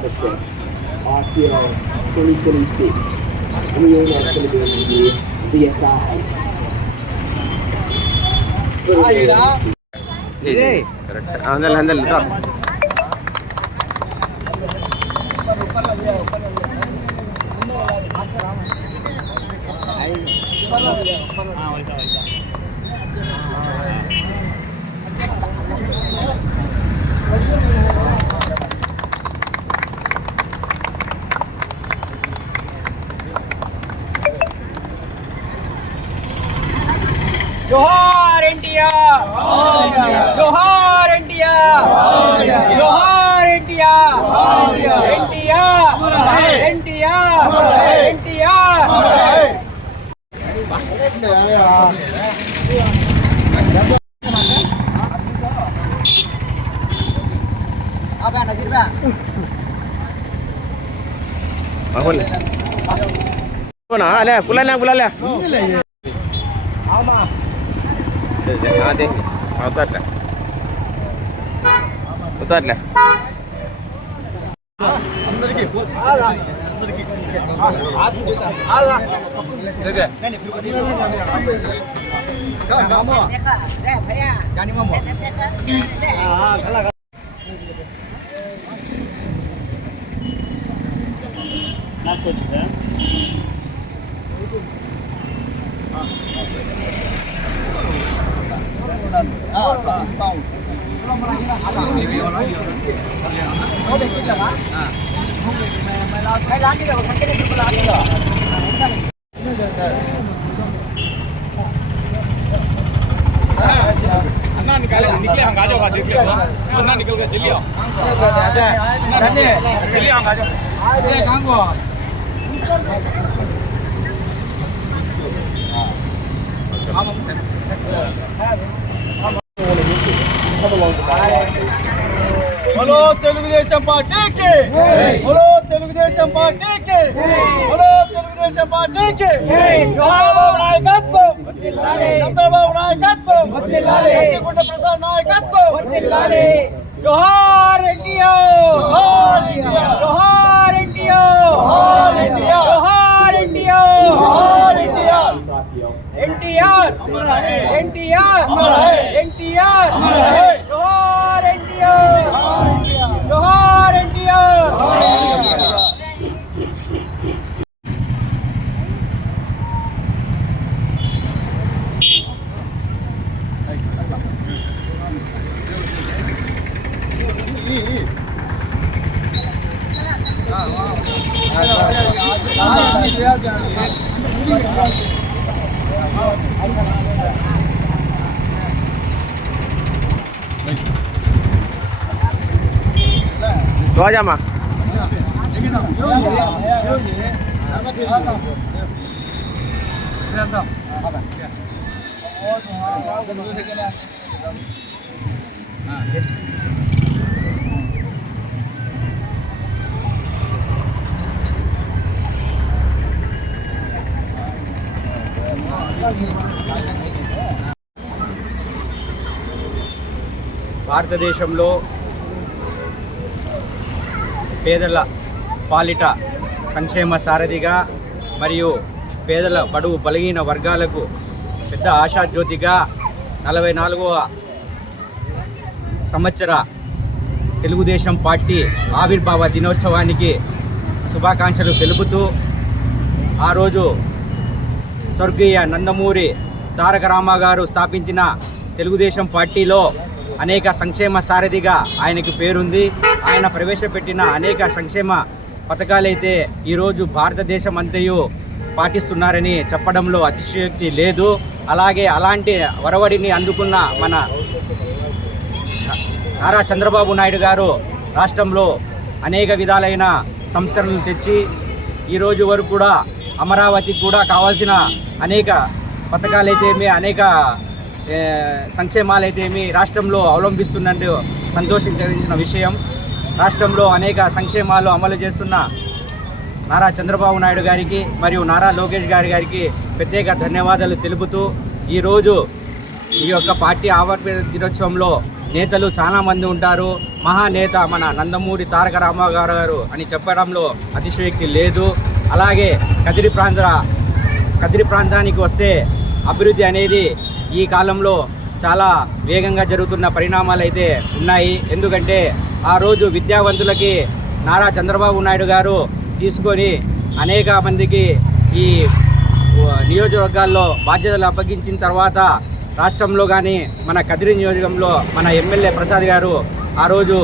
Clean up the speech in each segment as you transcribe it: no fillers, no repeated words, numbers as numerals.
Jefferson, RPO 2026. We know that's going to be in the VSIH. जोहार एनटीआर, जोहार एनटीआर, जोहार NTR, NTR, NTR, NTR. apa Nasir bang? Bangun. Mana? Ala, pulang lah. Ama. Ada. Utarlah. Utarlah. అందరికి పోసి అందరికి अन्ना निकले हम आ जाओ अन्ना निकल के जल्दी आओ जल्दी हम आ जाओ अरे कहां को హలో తెలుగుదేశం పార్టీకి హలో తెలుగుదేశం పార్టీకి హలో తెలుగుదేశం పార్టీకి చంద్రబాబు నాయకత్వం చంద్రబాబు నాయకత్వం గుంట ప్రసాద్ నాయకత్వం जोहार एनटीआर, जोहार एनटीआर, जोहार एनटीआर, जोहार एनटीआर, एनटीआर, एनटीआर, एनटीआर, जोहार एनटीआर, जोहार एनटीआर। Tu aja mah. భారతదేశంలో పేదల పాలిట సంక్షేమ సారథిగా మరియు పేదల బడుగు బలహీన వర్గాలకు పెద్ద ఆశాజ్యోతిగా 44వ సంవత్సర తెలుగుదేశం పార్టీ ఆవిర్భావ దినోత్సవానికి శుభాకాంక్షలు తెలుపుతూ ఆ రోజు స్వర్గీయ నందమూరి తారక రామారావు స్థాపించిన తెలుగుదేశం పార్టీలో అనేక సంక్షేమ సారథిగా ఆయనకు పేరుంది. ఆయన ప్రవేశపెట్టిన అనేక సంక్షేమ పథకాలైతే ఈరోజు భారతదేశం అంతయు పాటిస్తున్నారని చెప్పడంలో అతిశయోక్తి లేదు. అలాగే అలాంటి వరవడిని అందుకున్న మన నారా చంద్రబాబు నాయుడు గారు రాష్ట్రంలో అనేక విధాలైన సంస్కరణలు తెచ్చి ఈరోజు వరకు కూడా అమరావతికి కూడా కావాల్సిన అనేక పథకాలైతేమి అనేక సంక్షేమాలైతేమి రాష్ట్రంలో అవలంబిస్తున్నట్టు సంతోషించిన విషయం. రాష్ట్రంలో అనేక సంక్షేమాలు అమలు చేస్తున్న నారా చంద్రబాబు నాయుడు గారికి మరియు నారా లోకేష్ గారికి ప్రత్యేక ధన్యవాదాలు తెలుపుతూ ఈరోజు ఈ యొక్క పార్టీ ఆవిర్భావ దినోత్సవంలో నేతలు చాలామంది ఉంటారు. మహానేత మన నందమూరి తారక రామారావు గారు అని చెప్పడంలో అతిశయోక్తి లేదు. అలాగే కదిరి ప్రాంతానికి వస్తే అభివృద్ధి అనేది ఈ కాలంలో చాలా వేగంగా జరుగుతున్న పరిణామాలు అయితే ఉన్నాయి. ఎందుకంటే ఆ రోజు విద్యావంతులకి నారా చంద్రబాబు నాయుడు గారు తీసుకొని అనేక మందికి ఈ నియోజకవర్గాల్లో బాధ్యతలు అప్పగించిన తర్వాత రాష్ట్రంలో కానీ మన కదిరి నియోజకంలో మన ఎమ్మెల్యే ప్రసాద్ గారు ఆ రోజు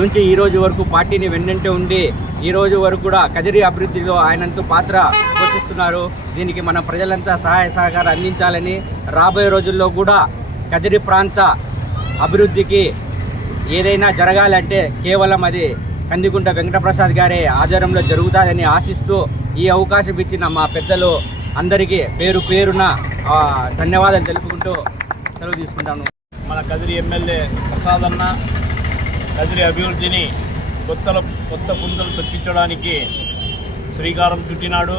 నుంచి ఈ రోజు వరకు పార్టీని వెన్నంటే ఉండి ఈ రోజు వరకు కూడా కదిరి అభివృద్ధిలో ఆయనంతు పాత్ర పోషిస్తున్నారు. దీనికి మన ప్రజలంతా సహాయ సహకారం అందించాలని, రాబోయే రోజుల్లో కూడా కదిరి ప్రాంత అభివృద్ధికి ఏదైనా జరగాలంటే కేవలం అది కందికుంట వెంకటప్రసాద్ గారి ఆధ్వర్యంలో జరుగుతుందని ఆశిస్తూ ఈ అవకాశం ఇచ్చిన మా పెద్దలు అందరికీ పేరు పేరున ధన్యవాదాలు తెలుపుకుంటూ సెలవు తీసుకుంటాను. మన కదిరి ఎమ్మెల్యే ప్రసాద్ అన్న కదిరి అభివృద్ధిని కొత్త పుంతలు తొక్కించడానికి శ్రీకారం చుట్టినాడు.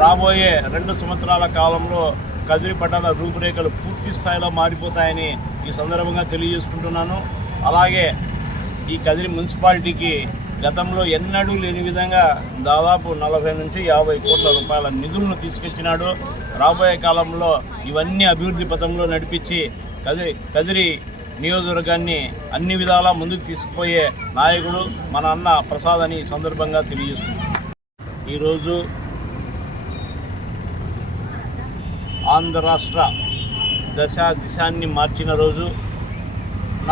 రాబోయే 2 సంవత్సరాల కాలంలో కదిరి పట్టణ రూపురేఖలు పూర్తి స్థాయిలో మారిపోతాయని ఈ సందర్భంగా తెలియజేసుకుంటున్నాను. అలాగే ఈ కదిరి మున్సిపాలిటీకి గతంలో ఎన్నడూ లేని విధంగా దాదాపు 40 నుంచి 50 కోట్ల రూపాయల నిధులను తీసుకొచ్చినాడు. రాబోయే కాలంలో ఇవన్నీ అభివృద్ధి పథంలో నడిపించి కదిరి నియోజకవర్గాన్ని అన్ని విధాలా ముందుకు తీసుకుపోయే నాయకుడు మన అన్న ప్రసాద్ అని ఈ సందర్భంగా తెలియజేస్తున్నాడు. ఈరోజు ఆంధ్ర రాష్ట్ర దిశాన్ని మార్చిన రోజు.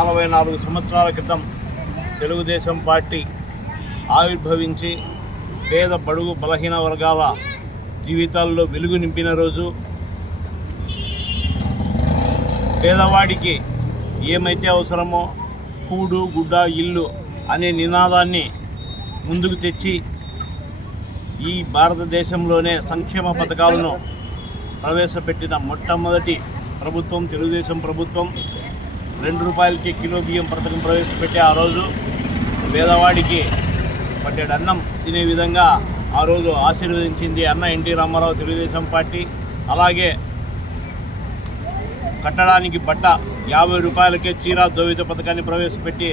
44 సంవత్సరాల క్రితం తెలుగుదేశం పార్టీ ఆవిర్భవించి పేద బడుగు బలహీన వర్గాల జీవితాల్లో వెలుగు నింపిన రోజు. పేదవాడికి ఏమైతే అవసరమో కూడు గుడ్డ ఇల్లు అనే నినాదాన్ని ముందుకు తెచ్చి ఈ భారతదేశంలోనే సంక్షేమ పథకాలను ప్రవేశపెట్టిన మొట్టమొదటి ప్రభుత్వం తెలుగుదేశం ప్రభుత్వం. 2 రూపాయలకి కిలో బియ్యం పథకం ప్రవేశపెట్టి ఆ రోజు పేదవాడికి పట్టెడు అన్నం తినే విధంగా ఆ రోజు ఆశీర్వదించింది అన్న ఎన్టీ రామారావు తెలుగుదేశం పార్టీ. అలాగే కట్టడానికి బట్ట 50 రూపాయలకే చీర దోవిత పథకాన్ని ప్రవేశపెట్టి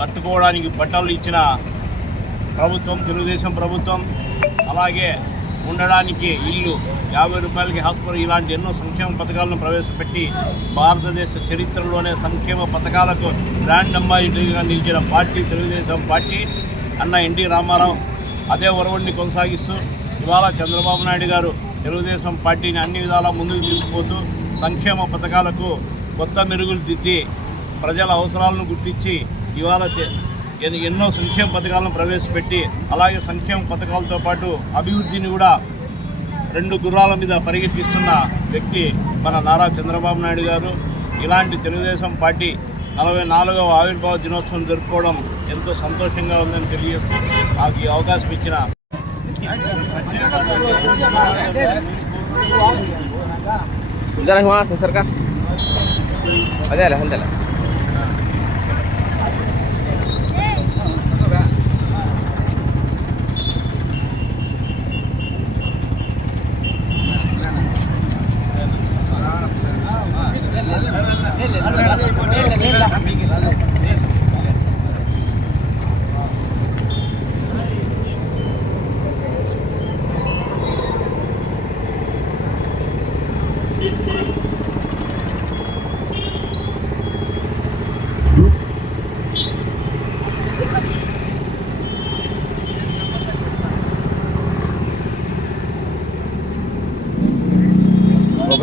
కట్టుకోవడానికి బట్టలు ఇచ్చిన ప్రభుత్వం తెలుగుదేశం ప్రభుత్వం. అలాగే ఉండడానికి ఇల్లు 50 రూపాయలకి హాస్పిటల్, ఇలాంటి ఎన్నో సంక్షేమ పథకాలను ప్రవేశపెట్టి భారతదేశ చరిత్రలోనే సంక్షేమ పథకాలకు బ్రాండ్ అంబాసిడర్గా నిలిచిన పార్టీ తెలుగుదేశం పార్టీ. అన్న ఎన్టీ రామారావు అదే ఒరవడిని కొనసాగిస్తూ ఇవాళ చంద్రబాబు నాయుడు గారు తెలుగుదేశం పార్టీని అన్ని విధాలా ముందుకు తీసుకుపోతూ సంక్షేమ పథకాలకు కొత్త మెరుగులు దిద్ది ప్రజల అవసరాలను గుర్తించి ఇవాళ ఎన్నో సంక్షేమ పథకాలను ప్రవేశపెట్టి అలాగే సంక్షేమ పథకాలతో పాటు అభివృద్ధిని కూడా 2 గుర్రాల మీద పరిగెత్తిస్తున్న వ్యక్తి మన నారా చంద్రబాబు నాయుడు గారు. ఇలాంటి తెలుగుదేశం పార్టీ 44వ ఆవిర్భావ దినోత్సవం జరుపుకోవడం ఎంతో సంతోషంగా ఉందని తెలియజేస్తూ నాకు ఈ అవకాశం ఇచ్చిన అదే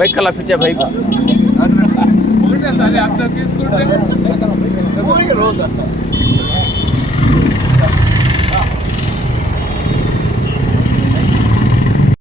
भाई कल पीछे भाई को తీసుకుంటే